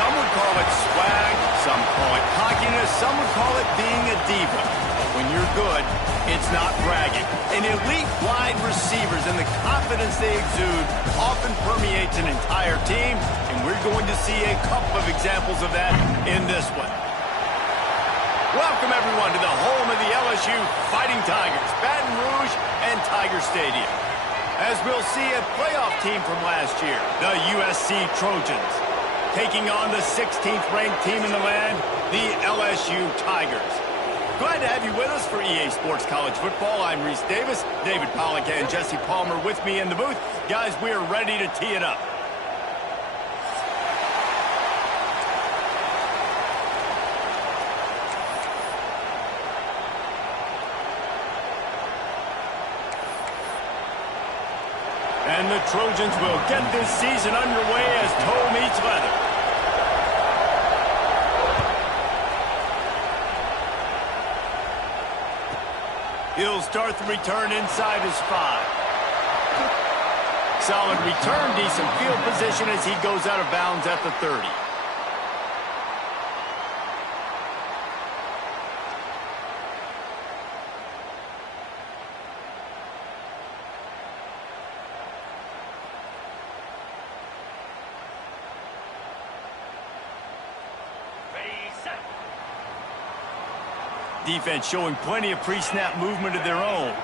Some would call it swag, some call it cockiness, some would call it being a diva. But when you're good, it's not bragging. And elite wide receivers and the confidence they exude often permeates an entire team, and we're going to see a couple of examples of that in this one. Welcome, everyone, to the home of the LSU Fighting Tigers, Baton Rouge and Tiger Stadium. As we'll see a playoff team from last year, the USC Trojans, taking on the 16th ranked team in the land, the LSU Tigers. Glad to have you with us for EA Sports College Football. I'm Reese Davis, David Pollock and Jesse Palmer with me in the booth. Guys, we are ready to tee it up. And the Trojans will get this season underway as toe meets leather. He'll start the return inside his 5. Solid return, decent field position as he goes out of bounds at the 30. Defense showing plenty of pre-snap movement of their own.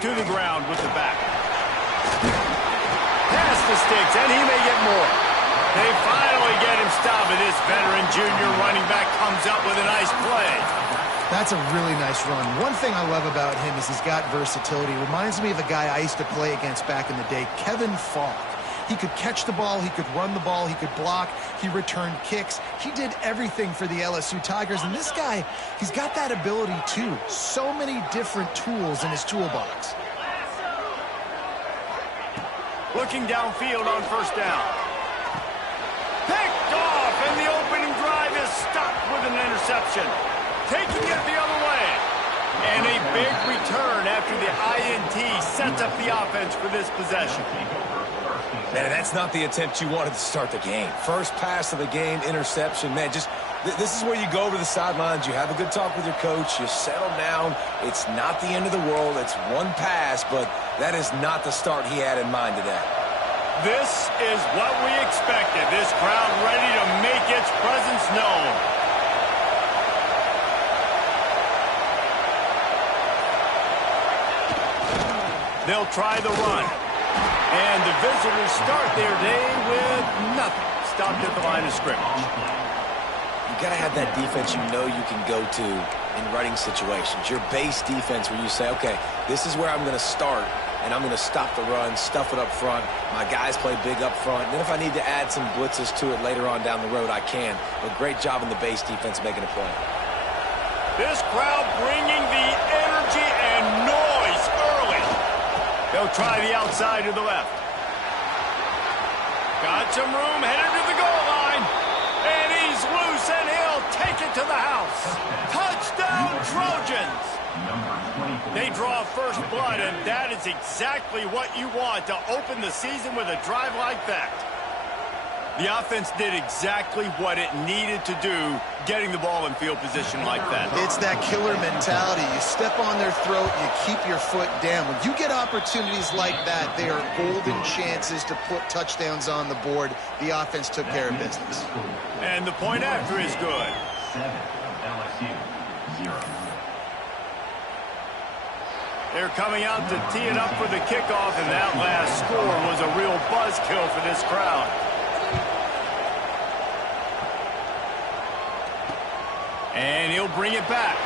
To the ground with the back. Pass the sticks, and he may get more. They finally get him stopped, and this veteran junior running back comes up with a nice play. That's a really nice run. One thing I love about him is he's got versatility. Reminds me of a guy I used to play against back in the day, Kevin Falk. He could catch the ball, he could run the ball, he could block, he returned kicks. He did everything for the LSU Tigers, and this guy, he's got that ability too. So many different tools in his toolbox. Looking downfield on first down. Picked off, and the opening drive is stopped with an interception. Taking it the other way. And a big return after the INT sets up the offense for this possession. Man, that's not the attempt you wanted to start the game. First pass of the game, interception. Man, just this is where you go over the sidelines. You have a good talk with your coach. You settle down. It's not the end of the world. It's one pass, but that is not the start he had in mind today. This is what we expected. This crowd ready to make its presence known. They'll try the run. And the visitors start their day with nothing. Stopped at the line of scrimmage. You got to have that defense you know you can go to in running situations. Your base defense where you say, okay, this is where I'm going to start. and I'm going to stop the run, stuff it up front. My guys play big up front. And then if I need to add some blitzes to it later on down the road, I can. But great job in the base defense making a play. This crowd bringing the energy and noise early. They'll try the outside to the left. Got some room, headed to the goal line. And he's loose, and he'll take it to the house. Touchdown, Trojans. They draw first blood, and that is exactly what you want to open the season with a drive like that. The offense did exactly what it needed to do, getting the ball in field position like that. It's that killer mentality. You step on their throat, you keep your foot down. When you get opportunities like that, they are golden chances to put touchdowns on the board. The offense took care of business. And the point after is good. 7, LSU, 0. They're coming out to tee it up for the kickoff, and that last score was a real buzzkill for this crowd. And he'll bring it back.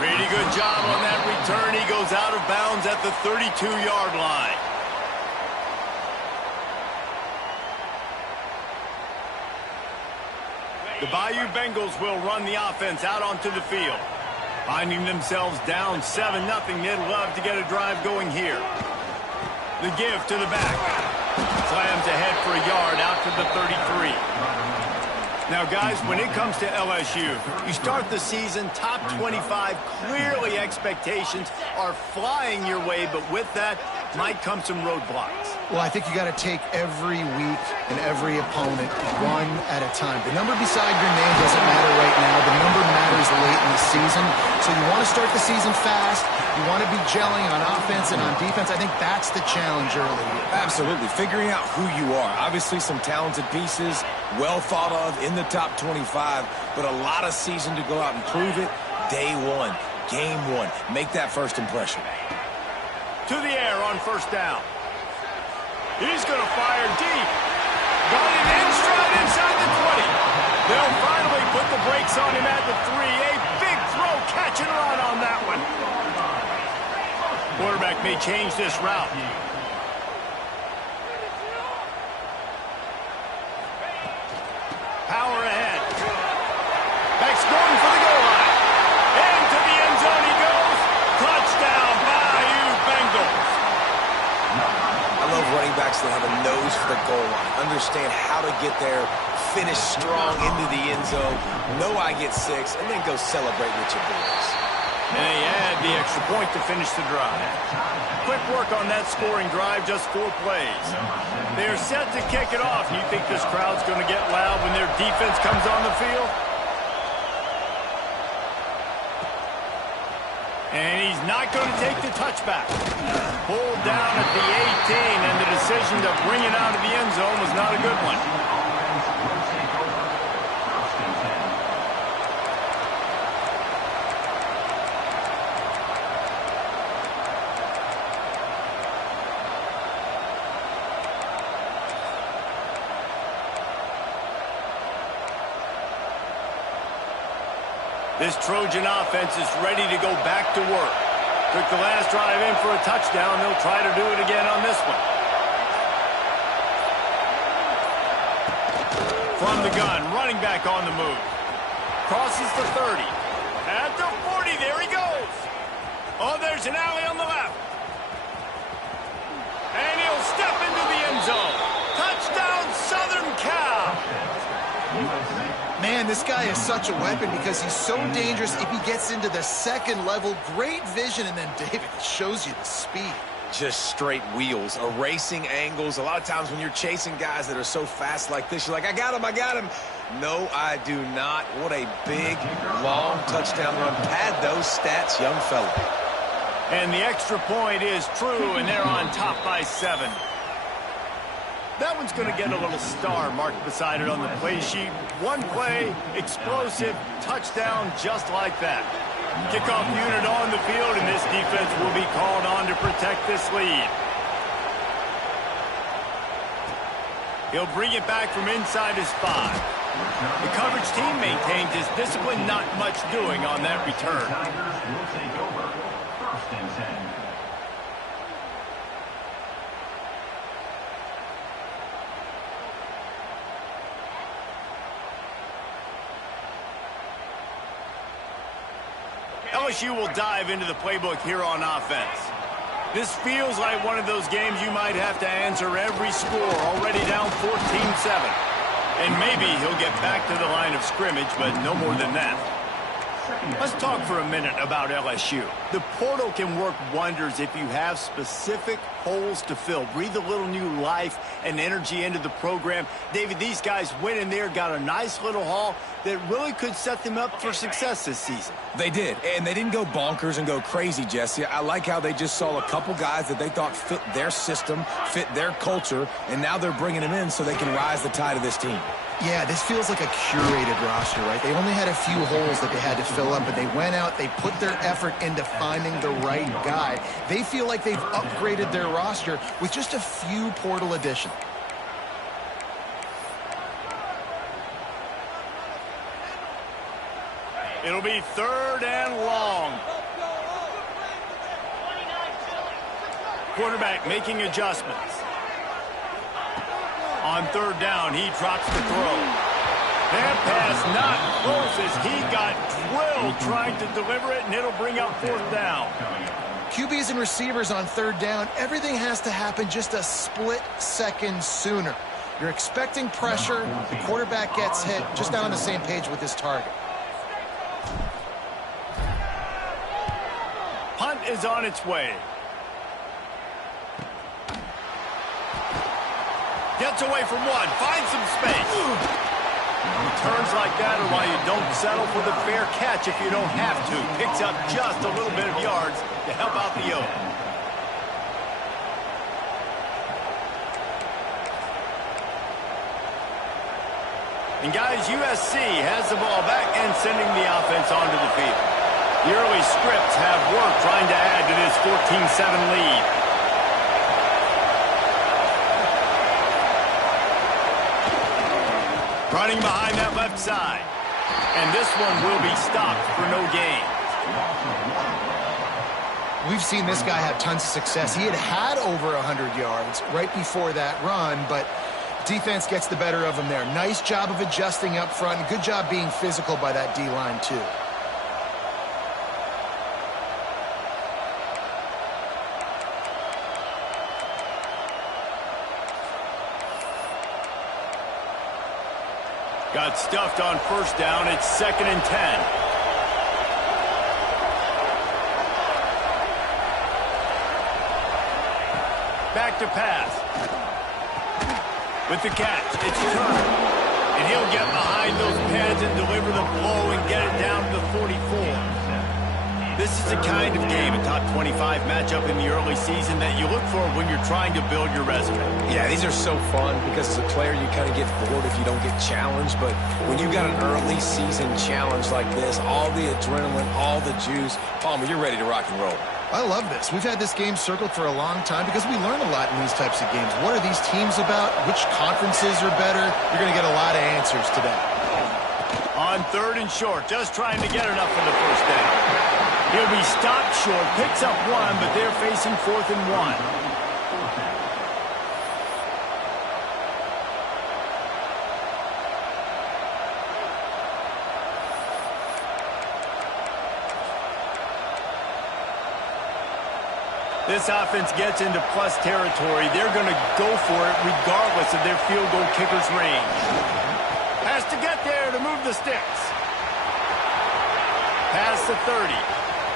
Pretty good job on that return. He goes out of bounds at the 32-yard line. The Bayou Bengals will run the offense out onto the field. Finding themselves down 7-0, they'd love to get a drive going here. The give to the back. Slams ahead for a yard out to the 33. Now, guys, when it comes to LSU, you start the season top 25. Clearly, expectations are flying your way, but with that might come some roadblocks. Well, I think you got to take every week and every opponent one at a time. The number beside your name doesn't matter right now. The number matters late in the season. So you want to start the season fast. You want to be gelling on offense and on defense. I think that's the challenge early. Absolutely. Figuring out who you are. Obviously, some talented pieces, well thought of in the top 25, but a lot of season to go out and prove it. Day one, game one. Make that first impression. To the air on first down. He's going to fire deep. Got it in stride inside the 20. They'll finally put the brakes on him at the 3. A big throw, catch and run on that one. Quarterback may change this route. Power ahead. Back's going for the goal line. Into the end zone he goes. Touchdown, Bayou Bengals. I love running backs that have a nose for the goal line. Understand how to get there, finish strong into the end zone, know I get 6, and then go celebrate with your boys. And they add the extra point to finish the drive. Quick work on that scoring drive, just 4 plays. They're set to kick it off. You think this crowd's going to get loud when their defense comes on the field? And he's not going to take the touchback. Pulled down at the 18, and the decision to bring it out of the end zone was not a good one. This Trojan offense is ready to go back to work. Took the last drive in for a touchdown. They'll try to do it again on this one. From the gun, running back on the move. Crosses the 30. At the 40, there he goes. Oh, there's an alley on the left. And he'll step into the end zone. Touchdown, Southern Cal. Man, this guy is such a weapon because he's so dangerous if he gets into the second level. Great vision, and then David shows you the speed. Just straight wheels, erasing angles. A lot of times when you're chasing guys that are so fast like this, you're like, I got him, I got him. No, I do not. What a big, long touchdown run. Pad those stats, young fella. And the extra point is true, and they're on top by 7. That one's going to get a little star marked beside it on the play sheet. One play, explosive, touchdown just like that. Kickoff unit on the field, and this defense will be called on to protect this lead. He'll bring it back from inside his 5. The coverage team maintains his discipline, not much doing on that return. First and 10. LSU will dive into the playbook here on offense. This feels like one of those games you might have to answer every score, already down 14-7. And maybe he'll get back to the line of scrimmage, but no more than that. Let's talk for a minute about LSU. The portal can work wonders if you have specific holes to fill. Breathe a little new life and energy into the program. David, these guys went in there, got a nice little haul that really could set them up for success this season. They did, and they didn't go bonkers and go crazy, Jesse. I like how they just saw a couple guys that they thought fit their system, fit their culture, and now they're bringing them in so they can rise the tide of this team. Yeah, this feels like a curated roster, right? They only had a few holes that they had to fill up, but they went out, they put their effort into finding the right guy. They feel like they've upgraded their roster with just a few portal additions. It'll be 3rd and long. Quarterback making adjustments. On 3rd down, he drops the throw. That pass not close as he got drilled trying to deliver it, and it'll bring up 4th down. QBs and receivers on 3rd down, everything has to happen just a split second sooner. You're expecting pressure, the quarterback gets hit, just not on the same page with his target. Punt is on its way. Gets away from one, finds some space. Returns like that are why you don't settle for the fair catch if you don't have to. Picks up just a little bit of yards to help out the yoke. And guys, USC has the ball back and sending the offense onto the field. The early scripts have worked trying to add to this 14-7 lead. Running behind that left side. And this one will be stopped for no gain. We've seen this guy have tons of success. He had over 100 yards right before that run, but defense gets the better of him there. Nice job of adjusting up front. Good job being physical by that D-line, too. Got stuffed on 1st down. It's 2nd and 10. Back to pass. With the catch, it's Turner. And he'll get behind those pads and deliver the blow and get it down to the 44. This is the kind of game, a top 25 matchup in the early season that you look for when you're trying to build your resume. Yeah, these are so fun because as a player you kind of get bored if you don't get challenged, but when you've got an early season challenge like this, all the adrenaline, all the juice, Palmer, you're ready to rock and roll. I love this. We've had this game circled for a long time because we learn a lot in these types of games. What are these teams about? Which conferences are better? You're going to get a lot of answers today. On 3rd and short, just trying to get enough for the 1st down. He'll be stopped short, picks up 1, but they're facing 4th and 1. This offense gets into plus territory. They're going to go for it regardless of their field goal kicker's range. Has to get there to move the sticks. Past the 30.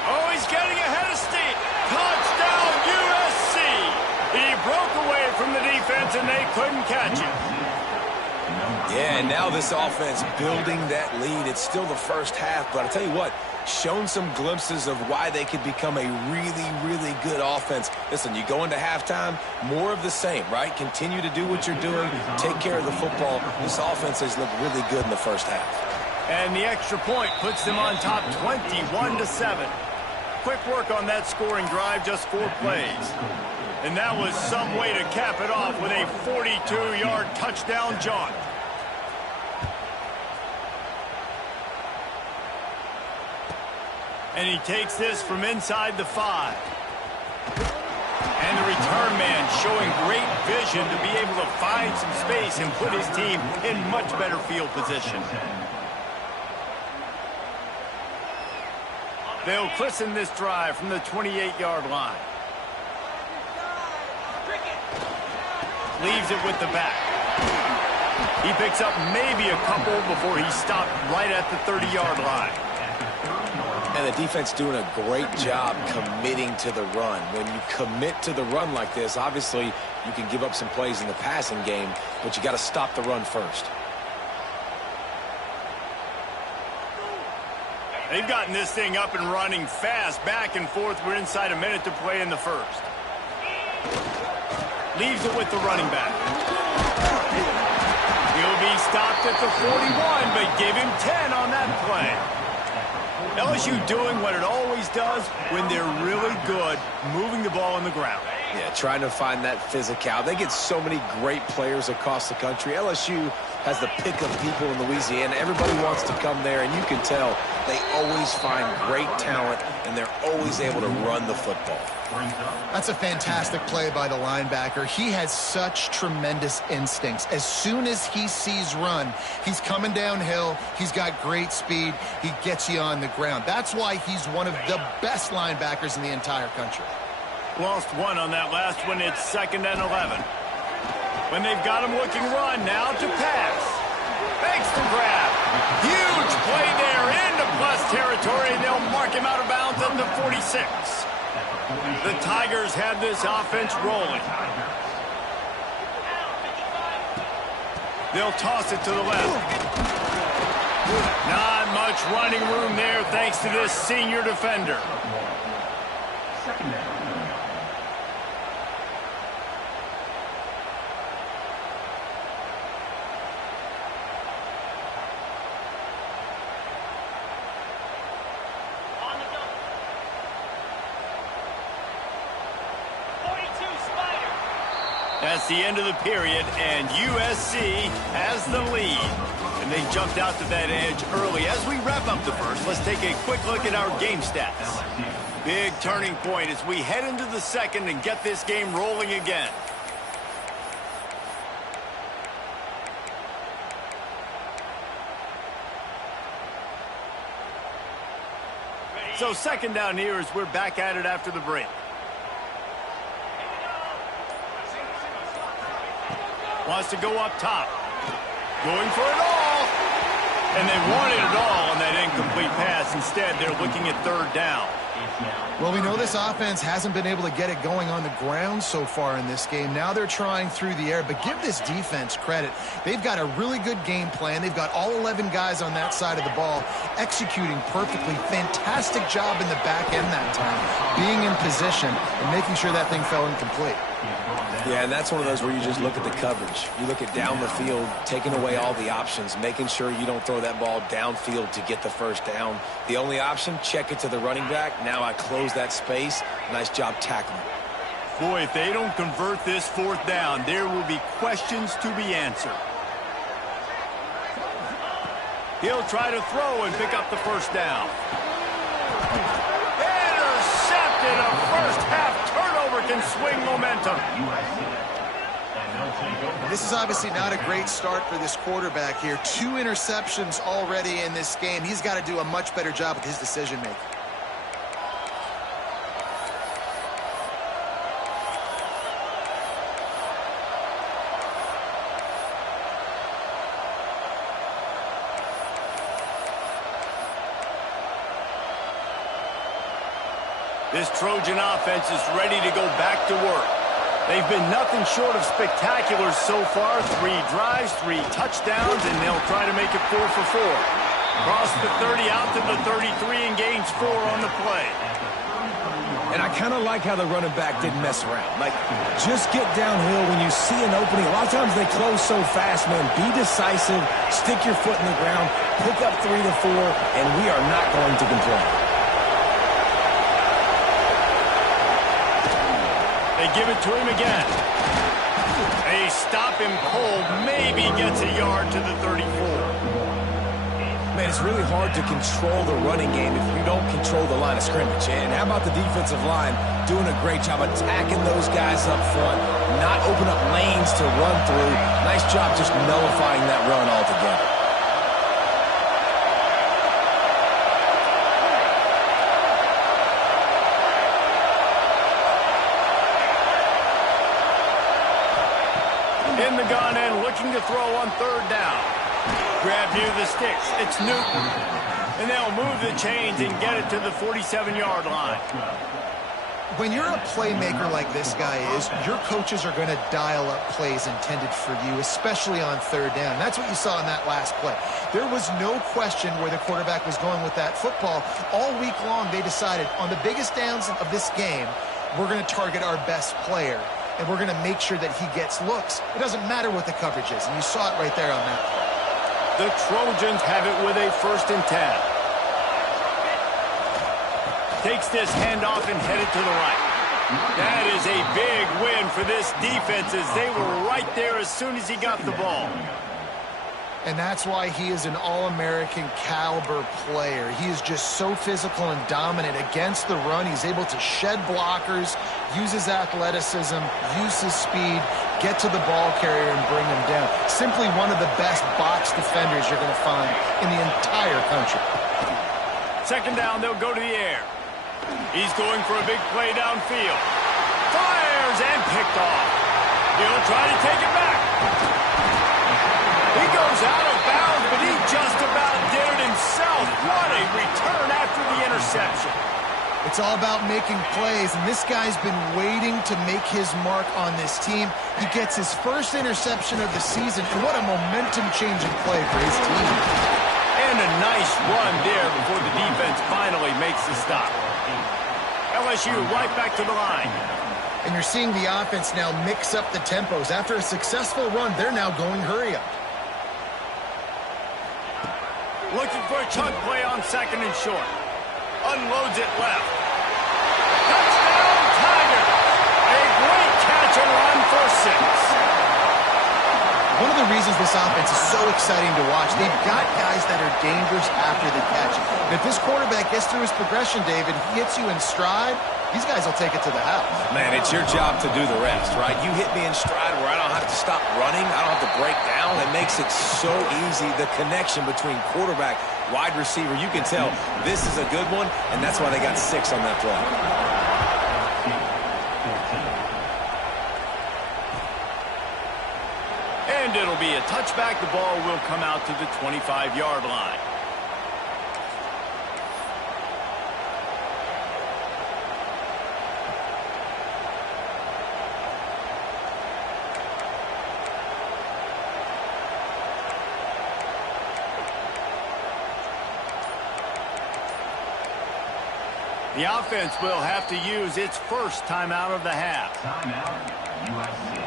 Oh, he's getting ahead of steam. Touchdown, USC. He broke away from the defense, and they couldn't catch him. Yeah, and now this offense building that lead. It's still the first half, but I'll tell you what, shown some glimpses of why they could become a really, really good offense. Listen, you go into halftime, more of the same, right? Continue to do what you're doing, take care of the football. This offense has looked really good in the first half. And the extra point puts them on top 21-7. Quick work on that scoring drive, just 4 plays. And that was some way to cap it off with a 42-yard touchdown jaunt. And he takes this from inside the 5. And the return man showing great vision to be able to find some space and put his team in much better field position. They'll christen this drive from the 28-yard line. Leaves it with the back. He picks up maybe a couple before he's stopped right at the 30-yard line. And the defense doing a great job committing to the run. When you commit to the run like this, obviously you can give up some plays in the passing game, but you got to stop the run first. They've gotten this thing up and running fast, back and forth. We're inside a minute to play in the first. Leaves it with the running back. He'll be stopped at the 41, but give him 10 on that play. LSU doing what it always does when they're really good, moving the ball on the ground. Yeah, trying to find that physical. They get so many great players across the country. LSU has the pick of people in Louisiana. Everybody wants to come there, and you can tell they always find great talent, and they're always able to run the football. That's a fantastic play by the linebacker. He has such tremendous instincts. As soon as he sees run, he's coming downhill. He's got great speed. He gets you on the ground. That's why he's one of the best linebackers in the entire country. Lost one on that last one. It's 2nd and 11. When they've got him looking run, now to pass. Thanks to grab. Huge play there into plus territory, and they'll mark him out of bounds at the 46. The Tigers have this offense rolling. They'll toss it to the left. Not much running room there thanks to this senior defender. That's the end of the period, and USC has the lead. And they jumped out to that edge early. As we wrap up the first, let's take a quick look at our game stats. Big turning point as we head into the second and get this game rolling again. So second down here as we're back at it after the break. Wants to go up top. Going for it all. And they wanted it all on that incomplete pass. Instead, they're looking at 3rd down. Well, we know this offense hasn't been able to get it going on the ground so far in this game. Now they're trying through the air, but give this defense credit. They've got a really good game plan. They've got all 11 guys on that side of the ball executing perfectly. Fantastic job in the back end that time, being in position and making sure that thing fell incomplete. Yeah, and that's one of those where you just look at the coverage. You look at down the field, taking away all the options, making sure you don't throw that ball downfield to get the first down. The only option, check it to the running back. Now I close that space. Nice job tackling. Boy, if they don't convert this 4th down, there will be questions to be answered. He'll try to throw and pick up the first down. Intercepted. A first-half turnover can swing momentum. This is obviously not a great start for this quarterback here. 2 interceptions already in this game. He's got to do a much better job with his decision-making. This Trojan offense is ready to go back to work. They've been nothing short of spectacular so far. 3 drives, 3 touchdowns, and they'll try to make it 4 for 4. Cross the 30 out to the 33 and gains 4 on the play. And I kind of like how the running back didn't mess around. Like, just get downhill when you see an opening. A lot of times they close so fast, man. Be decisive, stick your foot in the ground, pick up 3 to 4, and we are not going to complain. They give it to him again. They stop him cold, maybe gets a yard to the 34. man, it's really hard to control the running game if you don't control the line of scrimmage. And how about the defensive line doing a great job attacking those guys up front, not open up lanes to run through. Nice job just nullifying that run altogether. In the gun and looking to throw on third down. Grab near the sticks. It's Newton. And they'll move the chains and get it to the 47-yard line. When you're a playmaker like this guy is, your coaches are going to dial up plays intended for you, especially on third down. That's what you saw in that last play. There was no question where the quarterback was going with that football. All week long, they decided on the biggest downs of this game, we're going to target our best player, and we're going to make sure that he gets looks. It doesn't matter what the coverage is, and you saw it right there on that play. The Trojans have it with a 1st and 10. Takes this handoff and headed to the right. That is a big win for this defense as they were right there as soon as he got the ball. And that's why he is an All-American caliber player. He is just so physical and dominant against the run. He's able to shed blockers, use his athleticism, use his speed, get to the ball carrier and bring him down. Simply one of the best box defenders you're going to find in the entire country. 2nd down, they'll go to the air. He's going for a big play downfield. Fires and picked off. He'll try to take it back. He goes out of bounds, but he just about did it himself. What a return after the interception. It's all about making plays, and this guy's been waiting to make his mark on this team. He gets his first interception of the season, and what a momentum-changing play for his team. And a nice run there before the defense finally makes the stop. LSU right back to the line. And you're seeing the offense now mix up the tempos. After a successful run, they're now going hurry up. Looking for a chunk play on 2nd and short. Unloads it left. Touchdown, Tigers! A great catch and run for 6. One of the reasons this offense is so exciting to watch, they've got guys that are dangerous after the catch. And if this quarterback gets through his progression, David, he hits you in stride, these guys will take it to the house. Man, it's your job to do the rest, right? You hit me in stride where I don't have to stop running. I don't have to break down. It makes it so easy. The connection between quarterback, wide receiver, you can tell this is a good one, and that's why they got 6 on that play. And it'll be a touchback. The ball will come out to the 25-yard line. The offense will have to use its first timeout of the half. Timeout, USC.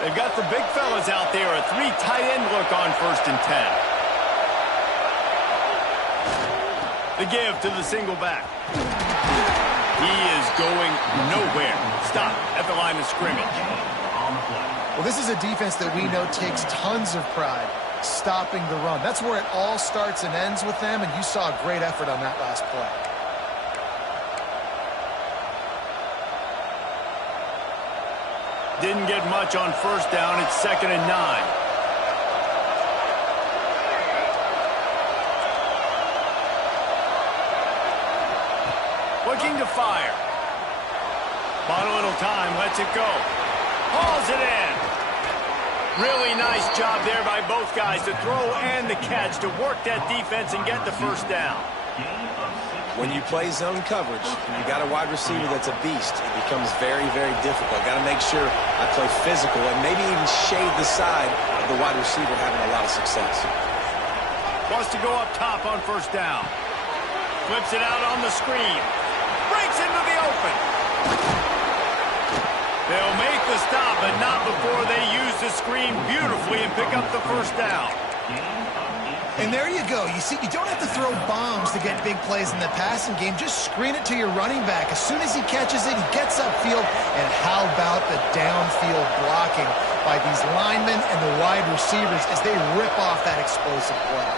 They've got the big fellas out there. A 3 tight end look on 1st and 10. The give to the single back. He is going nowhere. Stop at the line of scrimmage. Well, this is a defense that we know takes tons of pride stopping the run. That's where it all starts and ends with them, and you saw a great effort on that last play. Didn't get much on 1st down. It's 2nd and 9. Looking to fire. Bought a little time. Lets it go. Hauls it in. Really nice job there by both guys to throw and the catch to work that defense and get the 1st down. When you play zone coverage, and you got a wide receiver that's a beast, it becomes very, very difficult. Got to make sure I play physical and maybe even shade the side of the wide receiver having a lot of success. Wants to go up top on 1st down. Flips it out on the screen. Breaks into the open. They'll make the stop, but not before they use the screen beautifully and pick up the 1st down. And there you go. You see, you don't have to throw bombs to get big plays in the passing game. Just screen it to your running back. As soon as he catches it, he gets upfield. And how about the downfield blocking by these linemen and the wide receivers as they rip off that explosive play?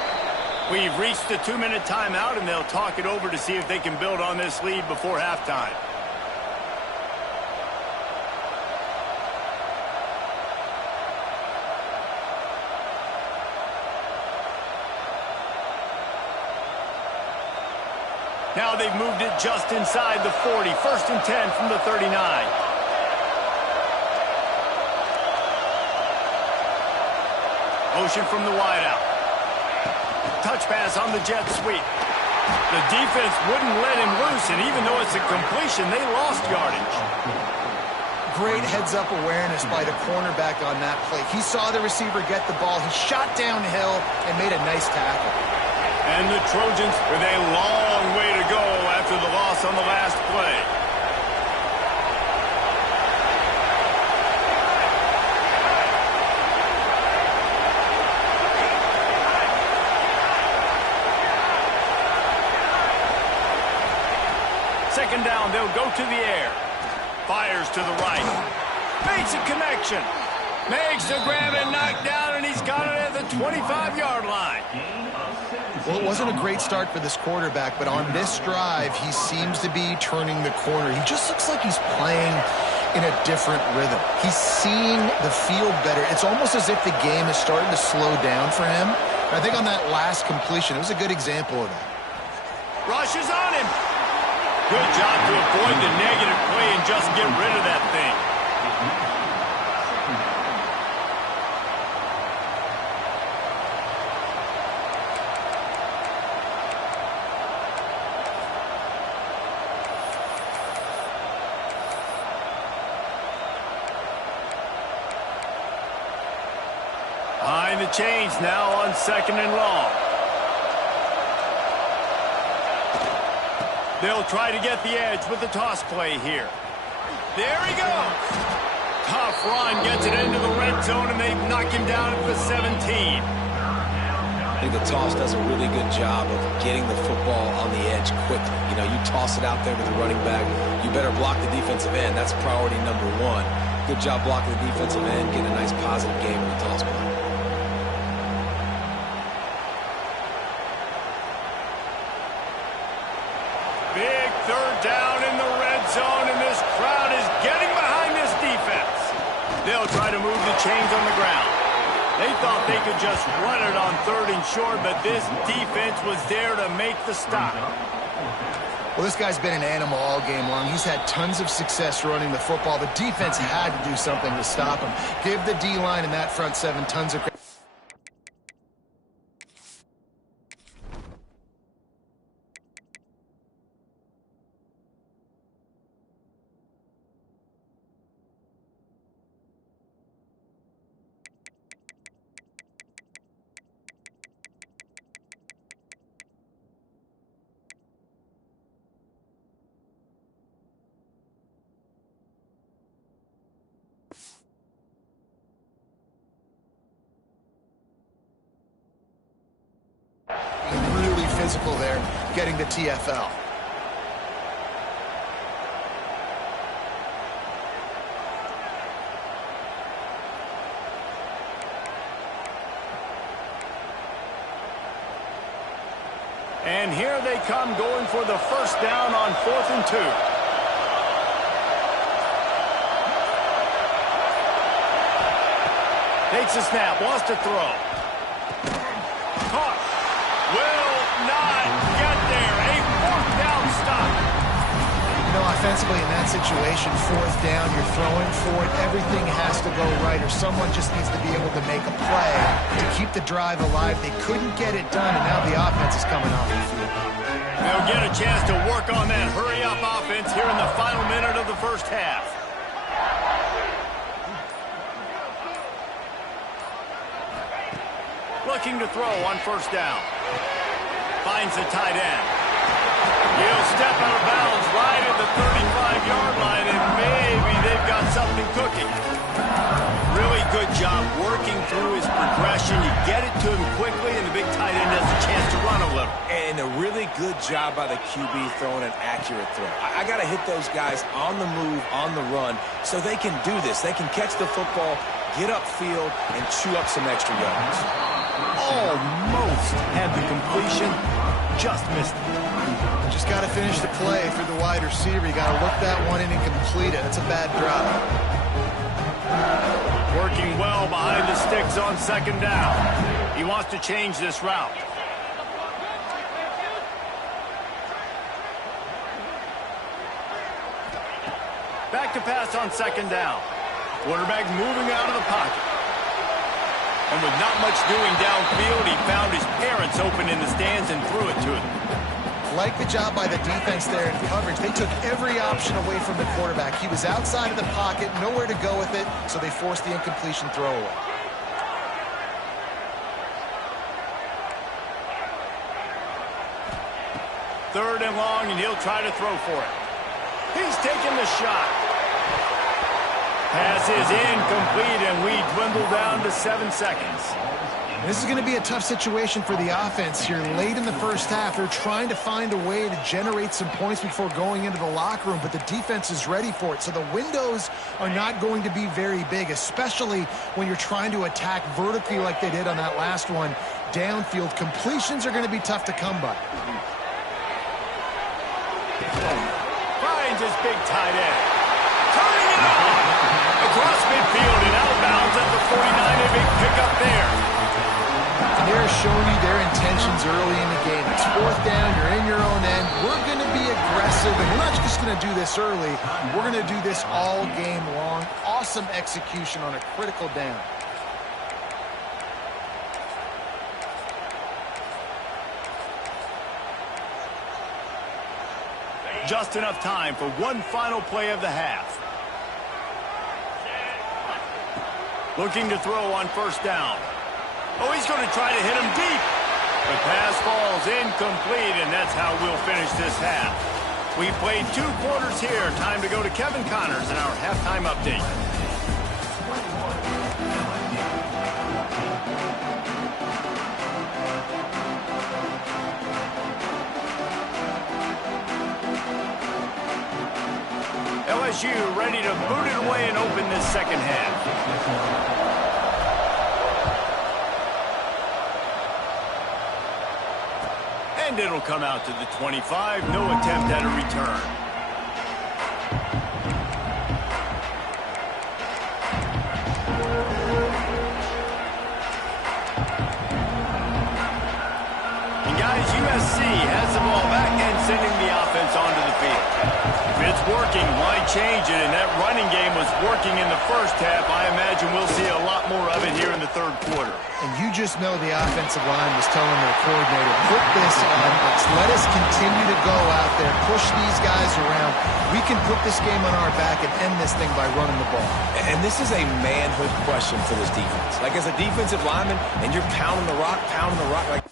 We've reached the 2-minute timeout, and they'll talk it over to see if they can build on this lead before halftime. Now they've moved it just inside the 40. 1st and 10 from the 39. Motion from the wideout. Touch pass on the jet sweep. The defense wouldn't let him loose, and even though it's a completion, they lost yardage. Great heads-up awareness by the cornerback on that play. He saw the receiver get the ball. He shot downhill and made a nice tackle. And the Trojans with a long way to go after the loss on the last play. Second down, they'll go to the air. Fires to the right. Makes a connection. Makes the grab and knock down, and he's got it at the 25-yard line. Well, it wasn't a great start for this quarterback, but on this drive, he seems to be turning the corner. He just looks like he's playing in a different rhythm. He's seeing the field better. It's almost as if the game is starting to slow down for him. And I think on that last completion, it was a good example of that. Rush is on him. Good job to avoid the negative play and just get rid of that thing. Behind the chains now on 2nd and long. They'll try to get the edge with the toss play here. There he goes. Tough run gets it into the red zone, and they knock him down at the 17. I think the toss does a really good job of getting the football on the edge quickly. You know, you toss it out there to the running back, you better block the defensive end. That's priority number one. Good job blocking the defensive end, getting a nice positive game with the toss play. Big 3rd down in the red zone, and this crowd is getting behind this defense. They'll try to move the chains on the ground. They thought they could just run it on 3rd and short, but this defense was there to make the stop. Well, this guy's been an animal all game long. He's had tons of success running the football. The defense had to do something to stop him. Give the D-line and that front seven tons of credit. Really physical there, getting the TFL. And here they come going for the 1st down on 4th and 2. Takes a snap, wants to throw. Caught. Will not get there. A 4th down stop. You know, offensively in that situation, 4th down, you're throwing for it. Everything has to go right, or someone just needs to be able to make a play to keep the drive alive. They couldn't get it done, and now the offense is coming off the field. They'll get a chance to work on that hurry-up offense here in the final minute of the 1st half. Looking to throw on 1st down. Finds the tight end. He'll step out of bounds right at the 35-yard line, and maybe they've got something cooking. Really good job working through his progression. You get it to him quickly, and the big tight end And a really good job by the QB throwing an accurate throw. I got to hit those guys on the move, on the run, so they can do this. They can catch the football, get upfield, and chew up some extra yards. Almost had the completion, just missed it. Just got to finish the play through the wide receiver. You got to look that one in and complete it. That's a bad drop. Working well behind the sticks on second down. He wants to change this route. Back to pass on second down. Quarterback moving out of the pocket. And with not much doing downfield, he found his parents open in the stands and threw it to them. Like the job by the defense there in coverage. They took every option away from the quarterback. He was outside of the pocket, nowhere to go with it, so they forced the incompletion throw away. Third and long, and he'll try to throw for it. He's taking the shot. Pass is incomplete, and we dwindle down to 7 seconds. This is going to be a tough situation for the offense here. Late in the first half, they're trying to find a way to generate some points before going into the locker room, but the defense is ready for it. So the windows are not going to be very big, especially when you're trying to attack vertically like they did on that last one. Downfield completions are going to be tough to come by. Finds his big tight end. Turning it on. Across midfield and out of bounds at the 49. A big pickup there. They're showing you their intentions early in the game. It's fourth down. You're in your own end. We're going to be aggressive, and we're not just going to do this early. We're going to do this all game long. Awesome execution on a critical down. Just enough time for one final play of the half. Looking to throw on first down. Oh, he's going to try to hit him deep. The pass falls incomplete, and that's how we'll finish this half. We played 2 quarters here. Time to go to Kevin Connors in our halftime update. LSU ready to boot it away and open this second half. And it'll come out to the 25. No attempt at a return. And guys, USC has the ball back and sending the offense onto the field. If it's working, why change it? And that running game was working in the first half. I imagine we'll see a lot more of it here in the third quarter. And you just know the offensive line was telling their coordinator, put this on us. Let us continue to go out there, push these guys around. We can put this game on our back and end this thing by running the ball. And this is a manhood question for this defense. Like, as a defensive lineman, and you're pounding the rock, like...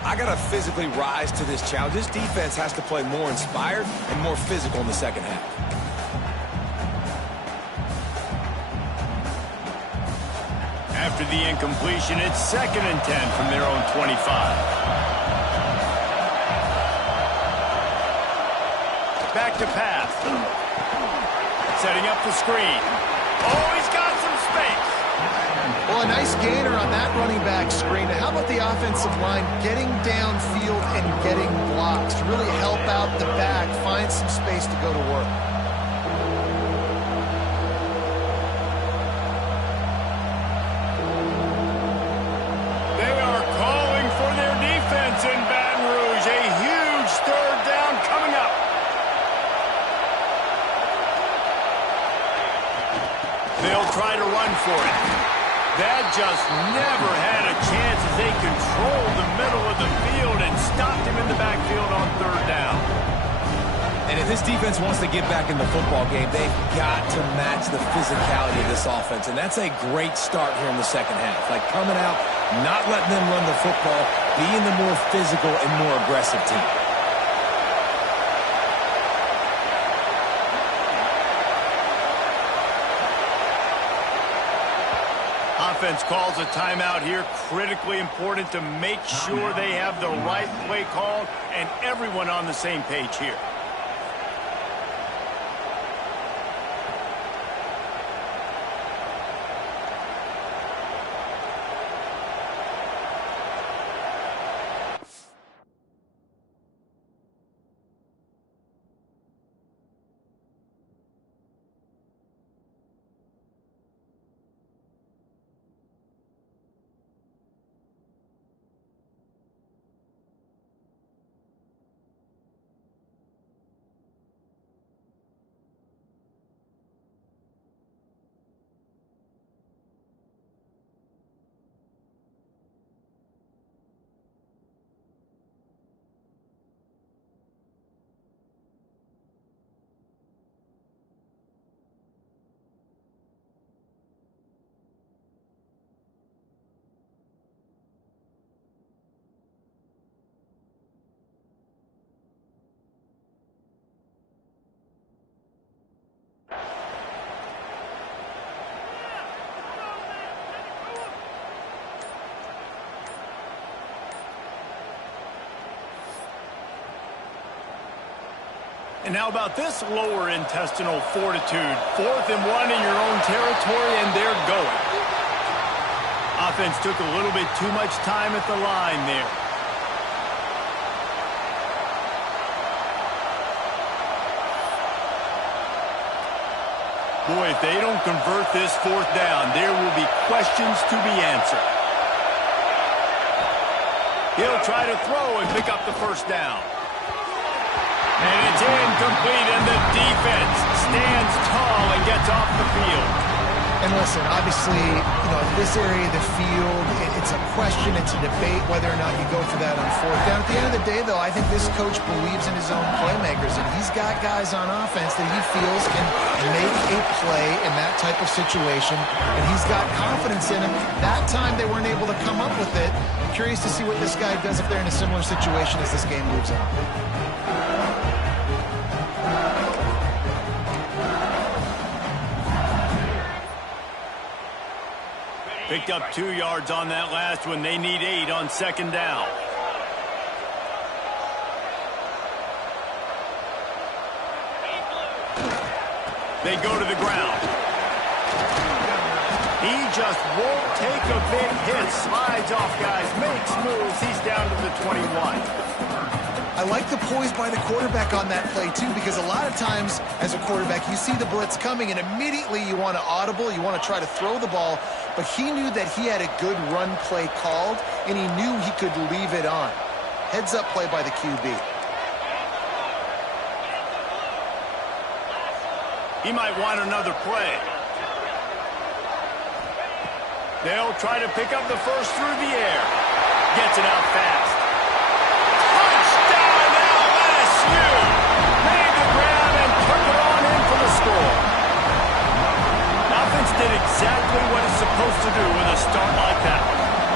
I got to physically rise to this challenge. This defense has to play more inspired and more physical in the second half. After the incompletion, it's 2nd and 10 from their own 25. Back to pass. Setting up the screen. Oh, he's got some space. Well, a nice gainer on that running back screen. How about the offensive line getting downfield and getting blocks to really help out the back, find some space to go to work? They'll try to run for it. That just never had a chance as they controlled the middle of the field and stopped him in the backfield on third down. And if this defense wants to get back in the football game, they've got to match the physicality of this offense. And that's a great start here in the second half. Like coming out, not letting them run the football, being the more physical and more aggressive team. Offense calls a timeout here. Critically important to make sure they have the right play called and everyone on the same page here. And how about this lower intestinal fortitude? 4th and 1 in your own territory, and they're going. Offense took a little bit too much time at the line there. Boy, if they don't convert this 4th down, there will be questions to be answered. He'll try to throw and pick up the first down. And it's incomplete, and the defense stands tall and gets off the field. And listen, obviously, in this area of the field, it's a question, it's a debate whether or not you go for that on 4th down. At the end of the day, though, I think this coach believes in his own playmakers, and he's got guys on offense that he feels can make a play in that type of situation, and he's got confidence in him. That time they weren't able to come up with it. I'm curious to see what this guy does if they're in a similar situation as this game moves on. Picked up 2 yards on that last one. They need 8 on 2nd down. They go to the ground. He just won't take a big hit. Slides off guys, makes moves. He's down to the 21. I like the poise by the quarterback on that play, too, because a lot of times as a quarterback, you see the blitz coming, and immediately you want to audible, you want to try to throw the ball, but he knew that he had a good run play called, and he knew he could leave it on. Heads-up play by the QB. He might want another play. They'll try to pick up the first through the air. Gets it out fast. Made the grab and took it on in for the score. Offense did exactly what it's supposed to do with a start like that.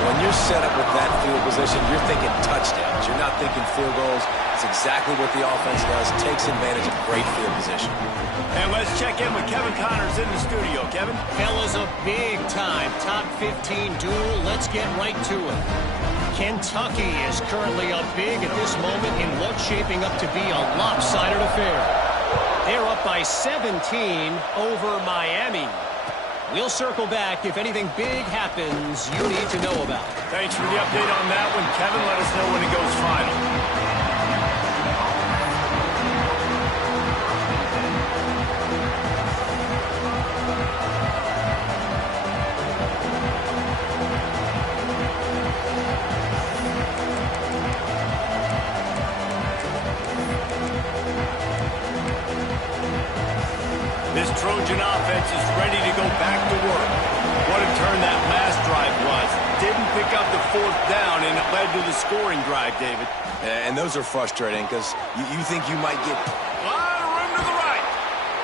When you're set up with that field position, you're thinking touchdowns. You're not thinking field goals. It's exactly what the offense does. Takes advantage of great field position. And let's check in with Kevin Connors in the studio. Kevin? Fellas, a big-time top 15 duel. Let's get right to it. Kentucky is currently up big at this moment in what's shaping up to be a lopsided affair. They're up by 17 over Miami. We'll circle back if anything big happens you need to know about. Thanks for the update on that one, Kevin. Let us know when it goes final. This Trojan offense is ready to go back to work. What a turn that last drive was. Didn't pick up the fourth down, and it led to the scoring drive, David. And those are frustrating because you think you might get... A lot of room to the right.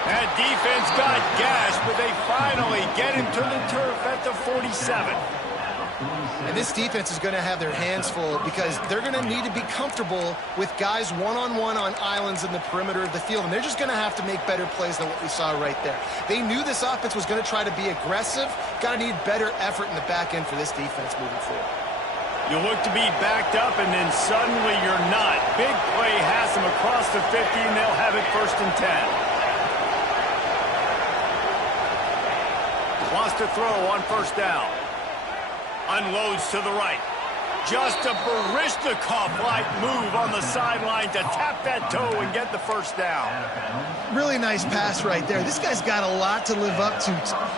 That defense got gashed, but they finally get him to the turf at the 47. And this defense is going to have their hands full because they're going to need to be comfortable with guys one-on-one on islands in the perimeter of the field. And they're just going to have to make better plays than what we saw right there. They knew this offense was going to try to be aggressive. Got to need better effort in the back end for this defense moving forward. You look to be backed up, and then suddenly you're not. Big play has them across the 50, and they'll have it 1st and 10. Wants to throw on 1st down. Unloads to the right. Just a Baryshnikov-like move on the sideline to tap that toe and get the 1st down. Really nice pass right there. This guy's got a lot to live up to.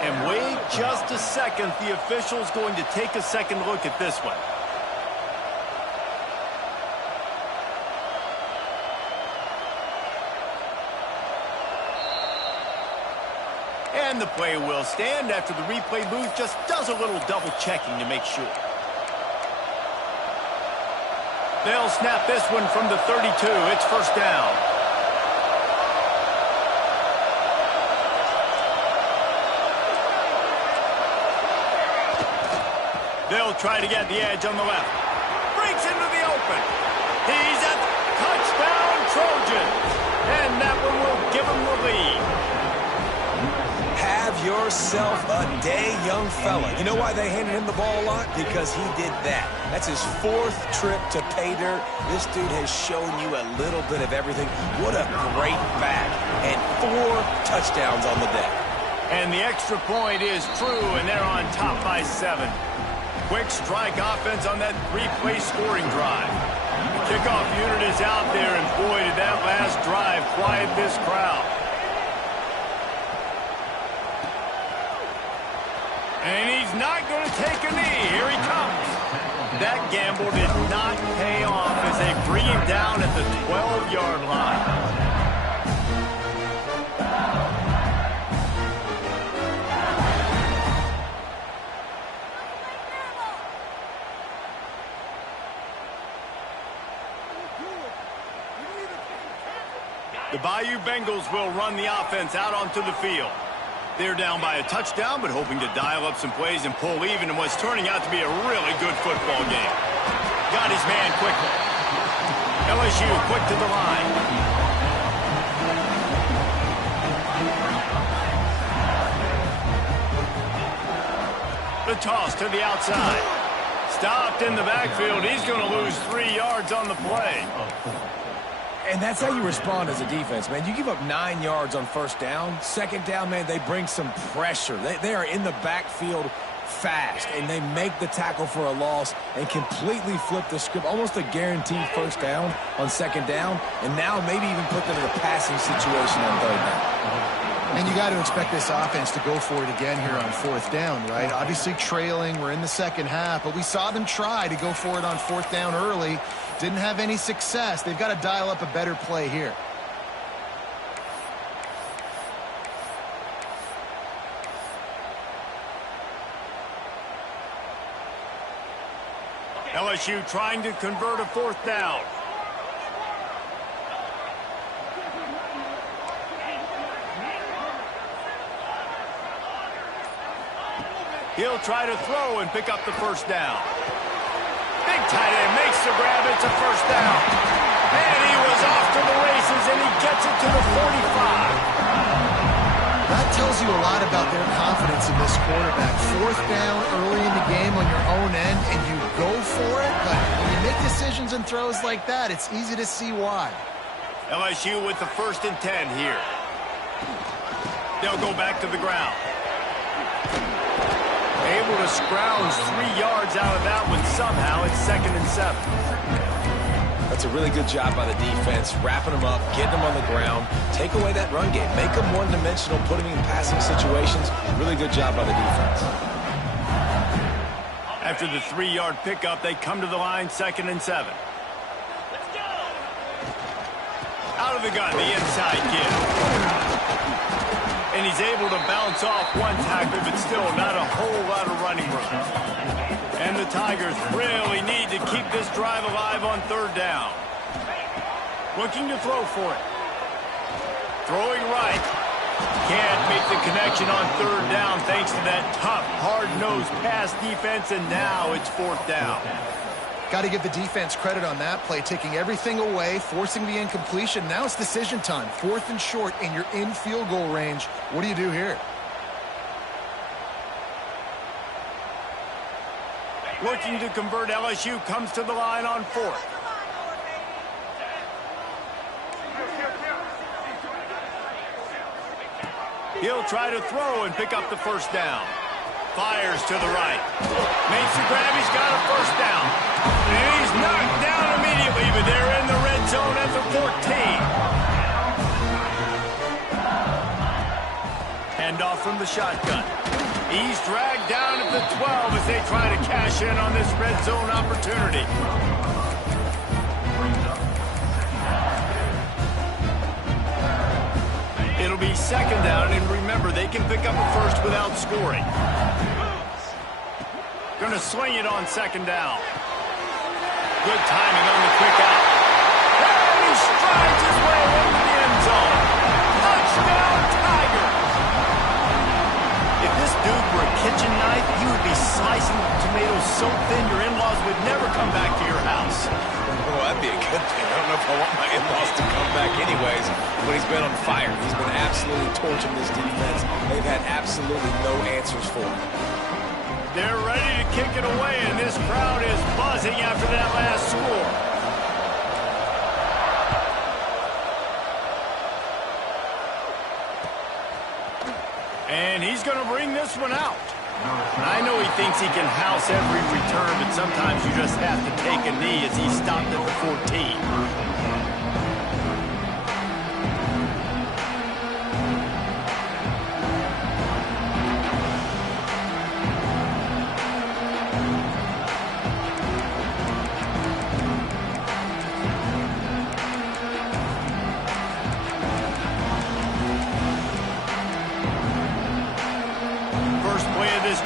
And wait just a second. The official's going to take a second look at this one. And the play will stand after the replay booth just does a little double checking to make sure. They'll snap this one from the 32. It's 1st down. They'll try to get the edge on the left. Breaks into the open. He's at touchdown Trojan. And that one will give him the lead. Have yourself a day, young fella. You know why they handed him the ball a lot? Because he did that. That's his 4th trip to pay dirt. This dude has shown you a little bit of everything. What a great back. And 4 touchdowns on the day. And the extra point is true, and they're on top by 7. Quick strike offense on that 3-play scoring drive. The kickoff unit is out there, and boy, did that last drive quiet this crowd. And he's not going to take a knee. Here he comes. That gamble did not pay off as they bring him down at the 12-yard line. The Bayou Bengals will run the offense out onto the field. They're down by a touchdown, but hoping to dial up some plays and pull even in what's turning out to be a really good football game. Got his man quickly. LSU quick to the line. The toss to the outside. Stopped in the backfield. He's going to lose 3 yards on the play. And that's how you respond as a defense, man. You give up 9 yards on 1st down. 2nd down, man, they bring some pressure. They are in the backfield fast, and they make the tackle for a loss and completely flip the script. Almost a guaranteed 1st down on 2nd down, and now maybe even put them in a passing situation on 3rd down. And you got to expect this offense to go for it again here on 4th down, right? Obviously trailing, we're in the 2nd half, but we saw them try to go for it on 4th down early. Didn't have any success. They've got to dial up a better play here. LSU trying to convert a 4th down. He'll try to throw and pick up the 1st down. Big tight end makes the grab. It's a 1st down. And he was off to the races, and he gets it to the 45. That tells you a lot about their confidence in this quarterback. 4th down early in the game on your own end, and you go for it. But when you make decisions and throws like that, it's easy to see why. LSU with the 1st and 10 here. They'll go back to the ground. Able to scrounge 3 yards out of that one somehow. It's 2nd and 7. That's a really good job by the defense, wrapping them up, getting them on the ground, take away that run game, make them one-dimensional, put them in passing situations. Really good job by the defense. After the 3-yard pickup, they come to the line, 2nd and 7. Out of the gun, the inside give. And He's able to bounce off one tackle, but still not a whole lot of running room. And the Tigers really need to keep this drive alive on third down. Looking to throw for it. Throwing right. Can't make the connection on third down thanks to that tough, hard-nosed pass defense, and now it's fourth down. Got to give the defense credit on that play, taking everything away, forcing the incompletion. Now it's decision time. Fourth and short, and you're in field goal range. What do you do here? Looking to convert, LSU comes to the line on fourth. He'll try to throw and pick up the first down. Fires to the right. Makes the grab. He's got a first down. And he's knocked down immediately, but they're in the red zone at the 14. Handoff from the shotgun. He's dragged down at the 12 as they try to cash in on this red zone opportunity. It'll be second down, and remember, they can pick up a first without scoring. Going to swing it on second down. Good timing on the quick out. And he strides his way into the end zone. Touchdown, Tigers! If this dude were a kitchen knife, he would be slicing tomatoes so thin your in-laws would never come back to your house. Well, that'd be a good thing. I don't know if I want my in-laws to come back anyways, but he's been on fire. He's been absolutely torching this defense. They've had absolutely no answers for him. They're ready to kick it away, and this crowd is buzzing after that last score. And he's going to bring this one out. I know he thinks he can house every return, but sometimes you just have to take a knee as he stopped at the 14.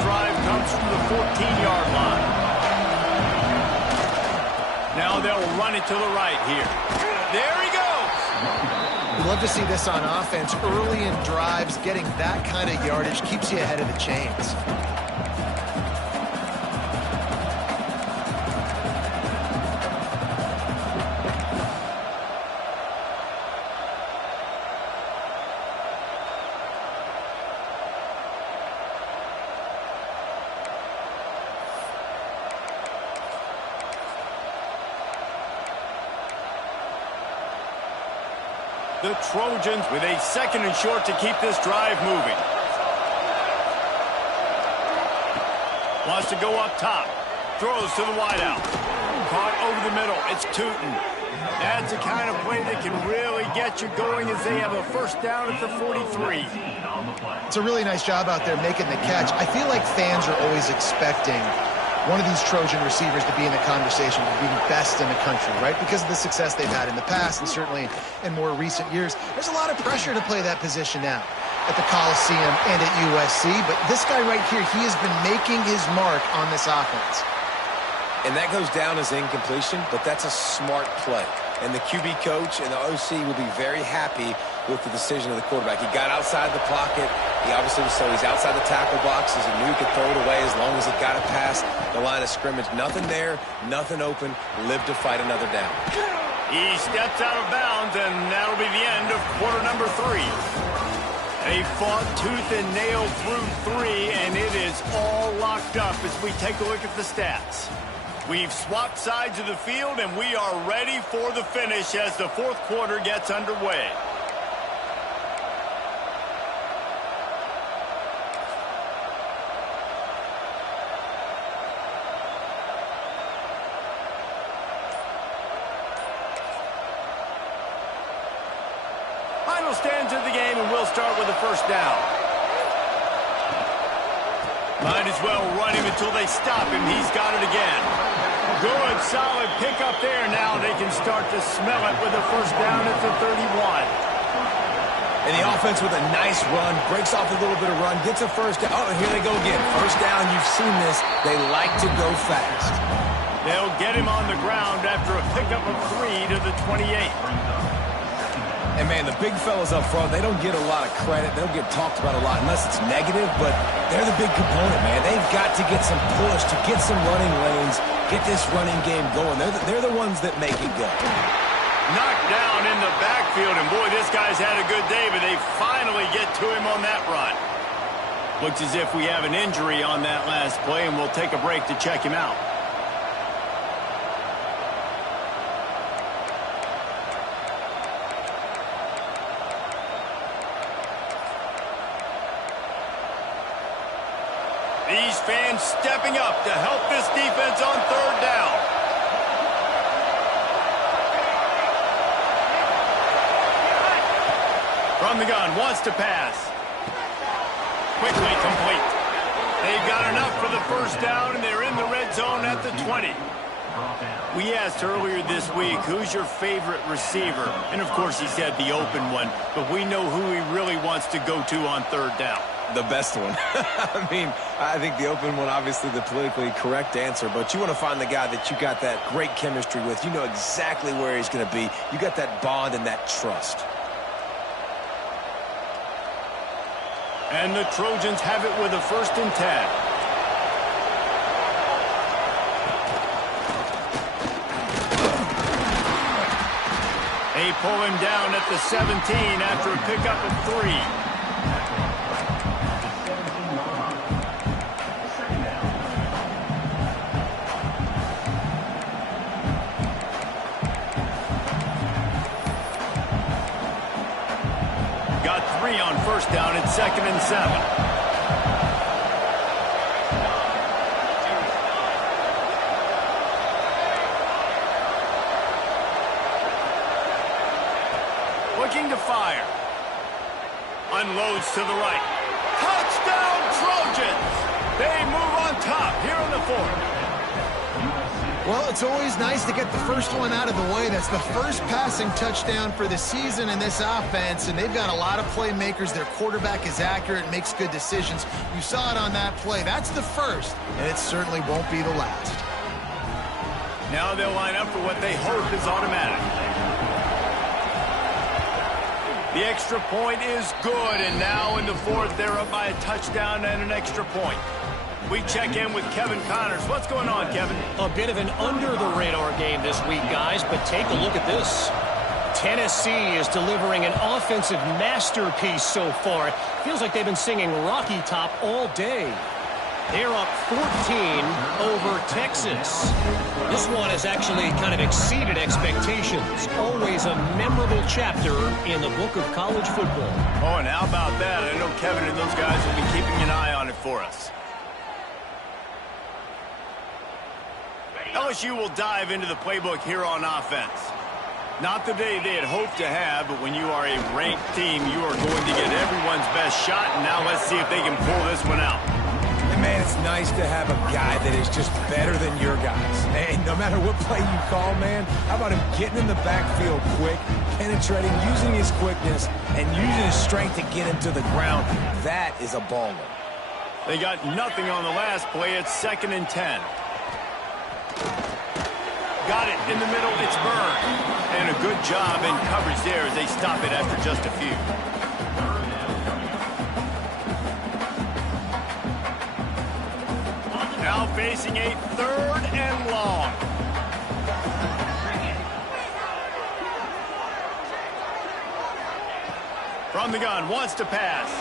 Drive comes from the 14-yard line. Now they'll run it to the right here. There he goes. We love to see this on offense. Early in drives, getting that kind of yardage keeps you ahead of the chains. The Trojans with a second and short to keep this drive moving. Wants to go up top. Throws to the wideout. Caught over the middle. It's Tootin. That's the kind of play that can really get you going as they have a first down at the 43. It's a really nice job out there making the catch. I feel like fans are always expecting one of these Trojan receivers to be in the conversation of being best in the country, right? Because of the success they've had in the past and certainly in more recent years. There's a lot of pressure to play that position now at the Coliseum and at USC. But this guy right here, he has been making his mark on this offense. And that goes down as incompletion, but that's a smart play. And the QB coach and the OC will be very happy with the decision of the quarterback. He got outside the pocket. He obviously so he's outside the tackle boxes. He knew he could throw it away as long as he got it past the line of scrimmage. Nothing there, nothing open. Live to fight another down. He steps out of bounds, and that'll be the end of quarter number 3. They fought tooth and nail through 3, and it is all locked up as we take a look at the stats. We've swapped sides of the field, and we are ready for the finish as the fourth quarter gets underway. Final stands of the game, and we'll start with the first down. Might as well run him until they stop him. He's got it again. Good, solid pickup there. Now they can start to smell it with a first down at the 31. And the offense with a nice run, breaks off a little bit of run, gets a first down. Oh, here they go again. First down, you've seen this. They like to go fast. They'll get him on the ground after a pickup of 3 to the 28. And, man, the big fellas up front, they don't get a lot of credit. They don't get talked about a lot unless it's negative, but they're the big component, man. They've got to get some push, to get some running lanes, get this running game going. They're the ones that make it go. Knocked down in the backfield, and boy, this guy's had a good day, but they finally get to him on that run. Looks as if we have an injury on that last play, and we'll take a break to check him out. These fans stepping up to help this defense on third down. From the gun, wants to pass. Quickly complete. They've got enough for the first down, and they're in the red zone at the 20. We asked earlier this week, who's your favorite receiver? And, of course, he said the open one, but we know who he really wants to go to on third down. The best one. I mean, I think the open one, obviously the politically correct answer, but you want to find the guy that you got that great chemistry with. You know exactly where he's going to be. You got that bond and that trust. And the Trojans have it with a 1st and 10. They pull him down at the 17 after a pickup of 3. Got 3 on first down at 2nd and 7. Looking to fire. Unloads to the right. Touchdown Trojans! They move on top here in the 4th. Well, it's always nice to get the first one out of the way. That's the first passing touchdown for the season in this offense, and they've got a lot of playmakers. Their quarterback is accurate, makes good decisions. You saw it on that play. That's the first, and it certainly won't be the last. Now they'll line up for what they hope is automatic. The extra point is good, and now in the 4th, they're up by a touchdown and an extra point. We check in with Kevin Connors. What's going on, Kevin? A bit of an under-the-radar game this week, guys, but take a look at this. Tennessee is delivering an offensive masterpiece so far. It feels like they've been singing Rocky Top all day. They're up 14 over Texas. This one has actually kind of exceeded expectations. Always a memorable chapter in the book of college football. Oh, and how about that? I know Kevin and those guys will be keeping an eye on it for us. LSU will dive into the playbook here on offense. Not the day they had hoped to have, but when you are a ranked team, you are going to get everyone's best shot, and now let's see if they can pull this one out. And, man, it's nice to have a guy that is just better than your guys. Hey, no matter what play you call, man, how about him getting in the backfield quick, penetrating, using his quickness, and using his strength to get him to the ground? That is a baller. They got nothing on the last play. It's 2nd and 10. Got it in the middle. It's Byrne. And a good job in coverage there as they stop it after just a few. Now facing a 3rd and long. From the gun, wants to pass.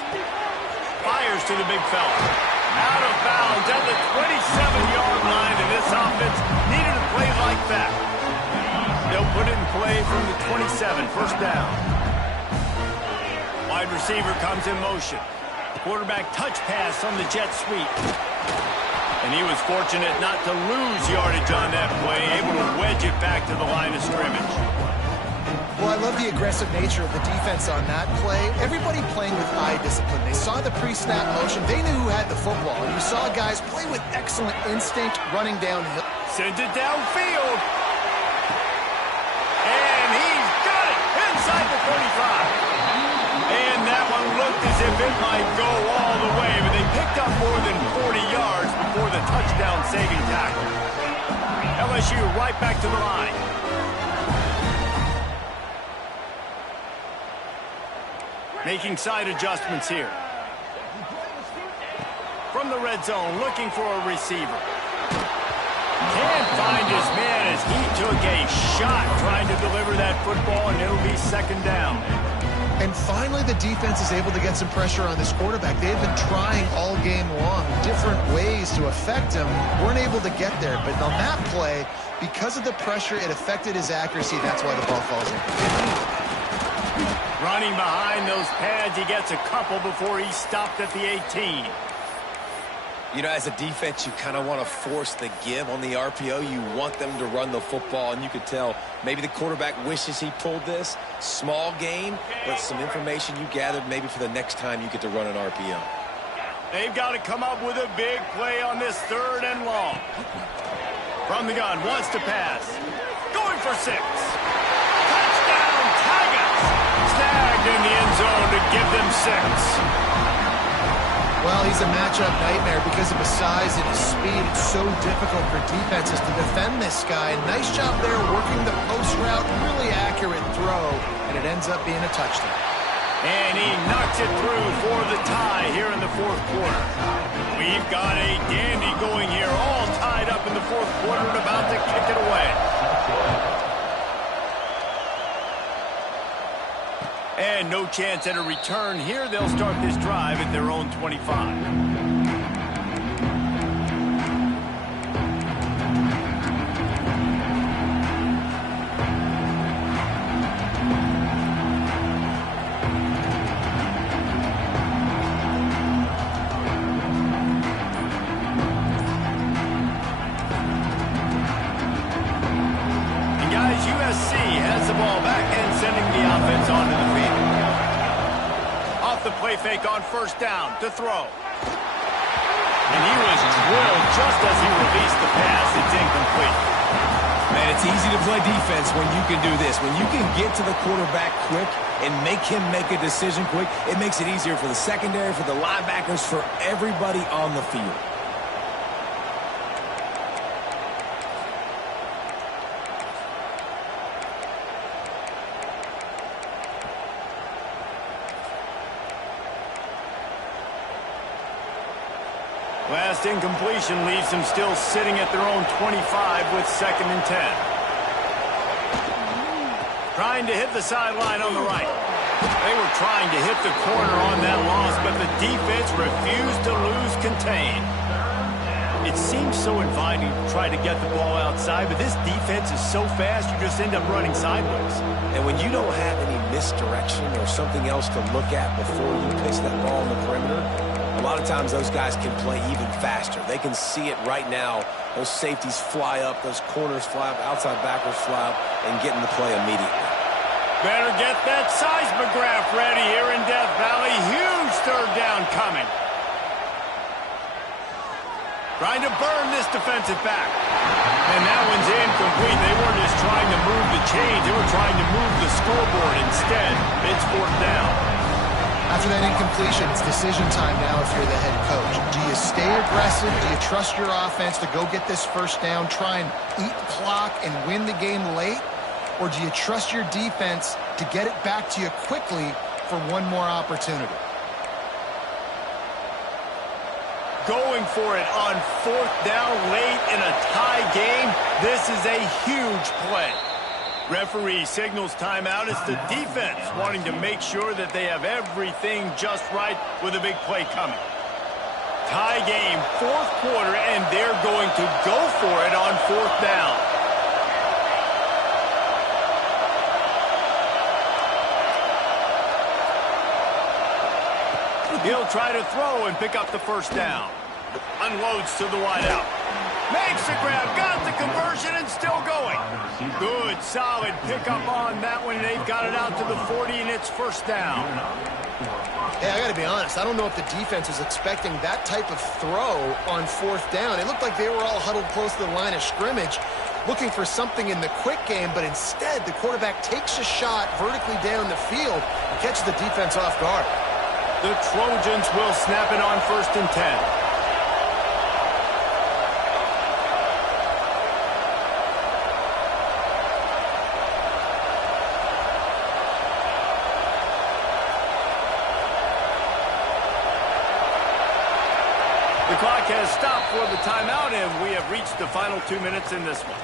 Fires to the big fella. Out of bounds at the 27-yard line, and this offense needed a play like that. They'll put it in play from the 27, 1st down. Wide receiver comes in motion. Quarterback touch pass on the jet sweep. And he was fortunate not to lose yardage on that play, able to wedge it back to the line of scrimmage. Well, I love the aggressive nature of the defense on that play. Everybody playing with eye discipline. They saw the pre-snap motion. They knew who had the football. And you saw guys play with excellent instinct running downhill. Sends it downfield. And he's got it inside the 35. And if it might go all the way, but they picked up more than 40 yards before the touchdown-saving tackle. LSU right back to the line. Making side adjustments here. From the red zone, looking for a receiver. Can't find his man as he took a shot trying to deliver that football, and it'll be second down. And finally, the defense is able to get some pressure on this quarterback. They've been trying all game long different ways to affect him. Weren't able to get there. But on that play, because of the pressure, it affected his accuracy. That's why the ball falls in. Running behind those pads, he gets a couple before he's stopped at the 18. You know, as a defense, you kind of want to force the give on the RPO. You want them to run the football, and you could tell maybe the quarterback wishes he pulled this. Small gain, but some information you gathered maybe for the next time you get to run an RPO. They've got to come up with a big play on this third and long. From the gun, wants to pass. Going for 6. Touchdown, Tigers! Snagged in the end zone to give them 6. Well, he's a matchup nightmare because of his size and his speed. It's so difficult for defenses to defend this guy. Nice job there working the post route. Really accurate throw, and it ends up being a touchdown. And he knocks it through for the tie here in the fourth quarter. We've got a dandy going here, all tied up in the fourth quarter and about to kick it away. And no chance at a return here. They'll start this drive at their own 25. USC has the ball back and sending the offense onto the field. Off the play fake on first down to throw. And he was drilled just as he released the pass. It's incomplete. Man, it's easy to play defense when you can do this. When you can get to the quarterback quick and make him make a decision quick, it makes it easier for the secondary, for the linebackers, for everybody on the field. Last incompletion leaves them still sitting at their own 25 with 2nd and 10. Trying to hit the sideline on the right. They were trying to hit the corner on that loss, but the defense refused to lose contain. It seems so inviting to try to get the ball outside, but this defense is so fast, you just end up running sideways. And when you don't have any misdirection or something else to look at before you pitch that ball on the perimeter, a lot of times those guys can play even faster. They can see it right now. Those safeties fly up, those corners fly up, outside backers fly up, and get in the play immediately. Better get that seismograph ready here in Death Valley. Huge third down coming. Trying to burn this defensive back. And that one's incomplete. They weren't just trying to move the chains. They were trying to move the scoreboard instead. It's 4th down. After that incompletion, it's decision time now if you're the head coach. Do you stay aggressive? Do you trust your offense to go get this first down, try and eat the clock and win the game late? Or do you trust your defense to get it back to you quickly for one more opportunity? Going for it on 4th down late in a tie game. This is a huge play. Referee signals timeout. It's the defense wanting to make sure that they have everything just right with a big play coming. Tie game, 4th quarter, and they're going to go for it on 4th down. He'll try to throw and pick up the first down. Unloads to the wideout. Makes the grab, got the conversion, and still going. Good, solid pickup on that one. They've got it out to the 40, and it's first down. Hey, I got to be honest. I don't know if the defense was expecting that type of throw on 4th down. It looked like they were all huddled close to the line of scrimmage, looking for something in the quick game, but instead the quarterback takes a shot vertically down the field and catches the defense off guard. The Trojans will snap it on 1st and 10. The clock has stopped for the timeout, and we have reached the final 2 minutes in this one.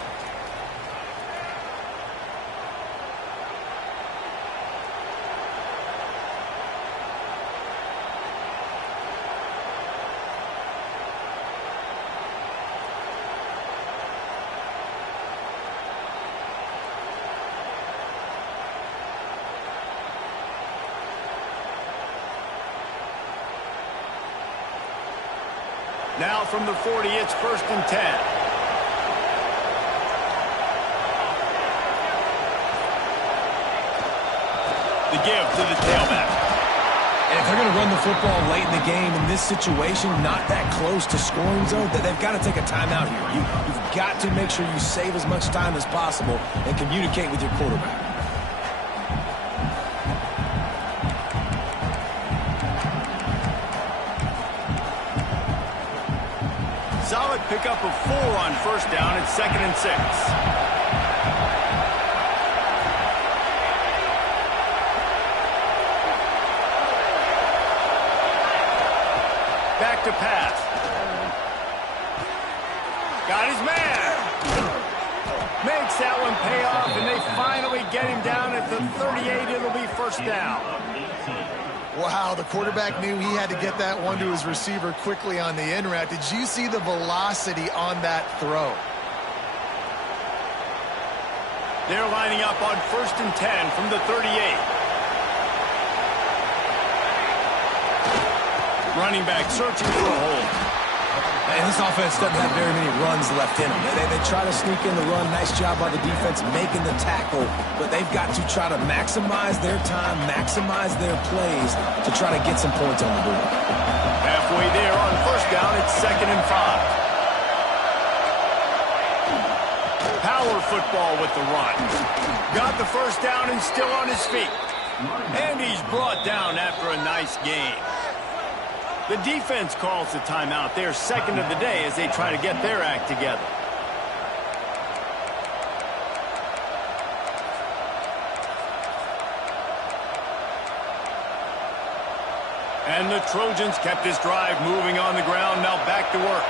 Now from the 40, it's 1st and 10. The give to the tailback. And if they're going to run the football late in the game in this situation, not that close to scoring zone, they've got to take a timeout here. You've got to make sure you save as much time as possible and communicate with your quarterback. Solid pickup of 4 on 1st down. It's 2nd and 6. Back to pass. Got his man. Makes that one pay off, and they finally get him down at the 38. It'll be 1st down. Wow, the quarterback knew he had to get that one to his receiver quickly on the in route. Did you see the velocity on that throw? They're lining up on 1st and 10 from the 38. Running back searching for a hole. And this offense doesn't have very many runs left in them. They try to sneak in the run. Nice job by the defense making the tackle. But they've got to try to maximize their time, maximize their plays to try to get some points on the board. Halfway there on 1st down, it's 2nd and 5. Power football with the run. Got the 1st down and still on his feet. And he's brought down after a nice game. The defense calls the timeout. They're 2nd of the day as they try to get their act together. And the Trojans kept this drive moving on the ground. Now back to work.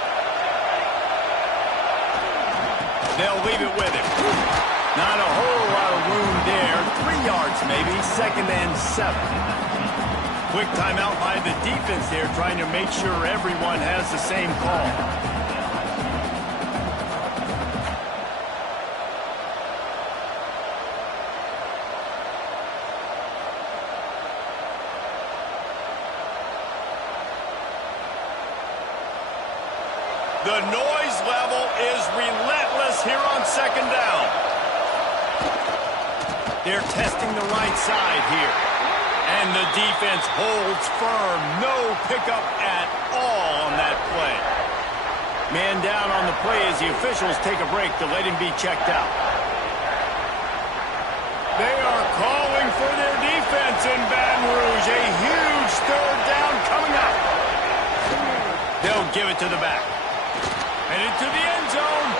They'll leave it with him. Not a whole lot of room there. 3 yards maybe. 2nd and 7. Quick timeout by the defense there, trying to make sure everyone has the same call. The noise level is relentless here on 2nd down. They're testing the right side here. And the defense holds firm. No pickup at all on that play. Man down on the play as the officials take a break to let him be checked out. They are calling for their defense in Baton Rouge. A huge 3rd down coming up. They'll give it to the back. And into the end zone.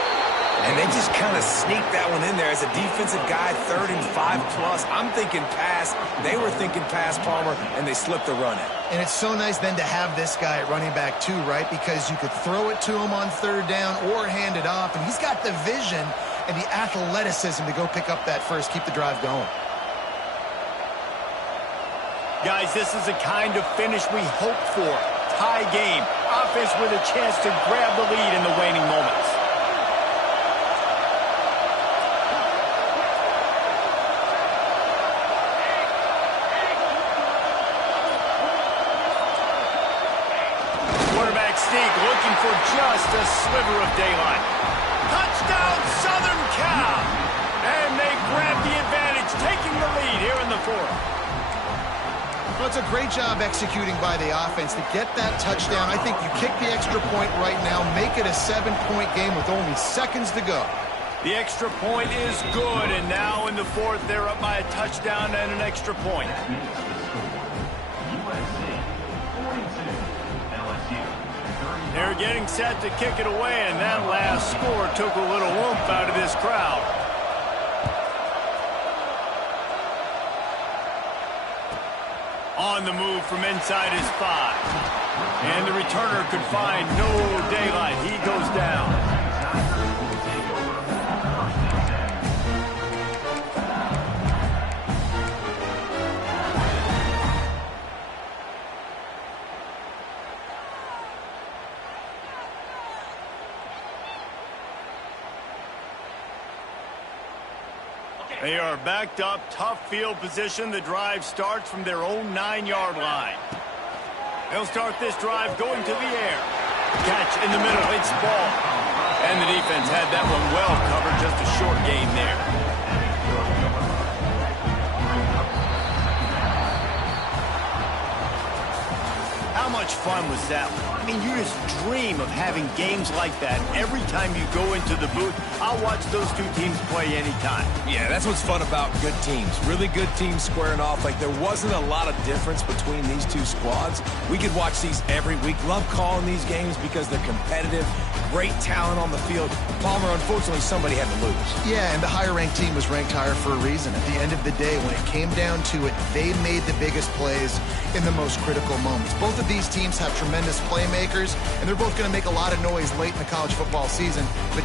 And they just kind of sneaked that one in there as a defensive guy, 3rd and 5+. I'm thinking pass. They were thinking pass, Palmer, and they slipped the run in. And it's so nice then to have this guy at running back too, right? Because you could throw it to him on 3rd down or hand it off. And he's got the vision and the athleticism to go pick up that first, keep the drive going. Guys, this is the kind of finish we hoped for. Tie game. Offense with a chance to grab the lead in the waning moments. Looking for just a sliver of daylight. Touchdown, Southern Cal! And they grab the advantage, taking the lead here in the 4th. Well, it's a great job executing by the offense to get that touchdown. I think you kick the extra point right now, make it a 7-point game with only seconds to go. The extra point is good, and now in the 4th, they're up by a touchdown and an extra point. USC getting set to kick it away, and that last score took a little oomph out of this crowd. On the move from inside his 5. And the returner could find no daylight. He goes down. They are backed up, tough field position. The drive starts from their own 9-yard line. They'll start this drive going to the air. Catch in the middle, it's ball. And the defense had that one well covered, just a short gain there. How much fun was that? I mean, you just dream of having games like that every time you go into the booth. I'll watch those two teams play anytime. Yeah, that's what's fun about good teams. Really good teams squaring off. Like, there wasn't a lot of difference between these two squads. We could watch these every week. Love calling these games because they're competitive. Great talent on the field. Palmer, unfortunately, somebody had to lose. Yeah, and the higher-ranked team was ranked higher for a reason. At the end of the day, when it came down to it, they made the biggest plays in the most critical moments. Both of these teams have tremendous playmakers, and they're both going to make a lot of noise late in the college football season. But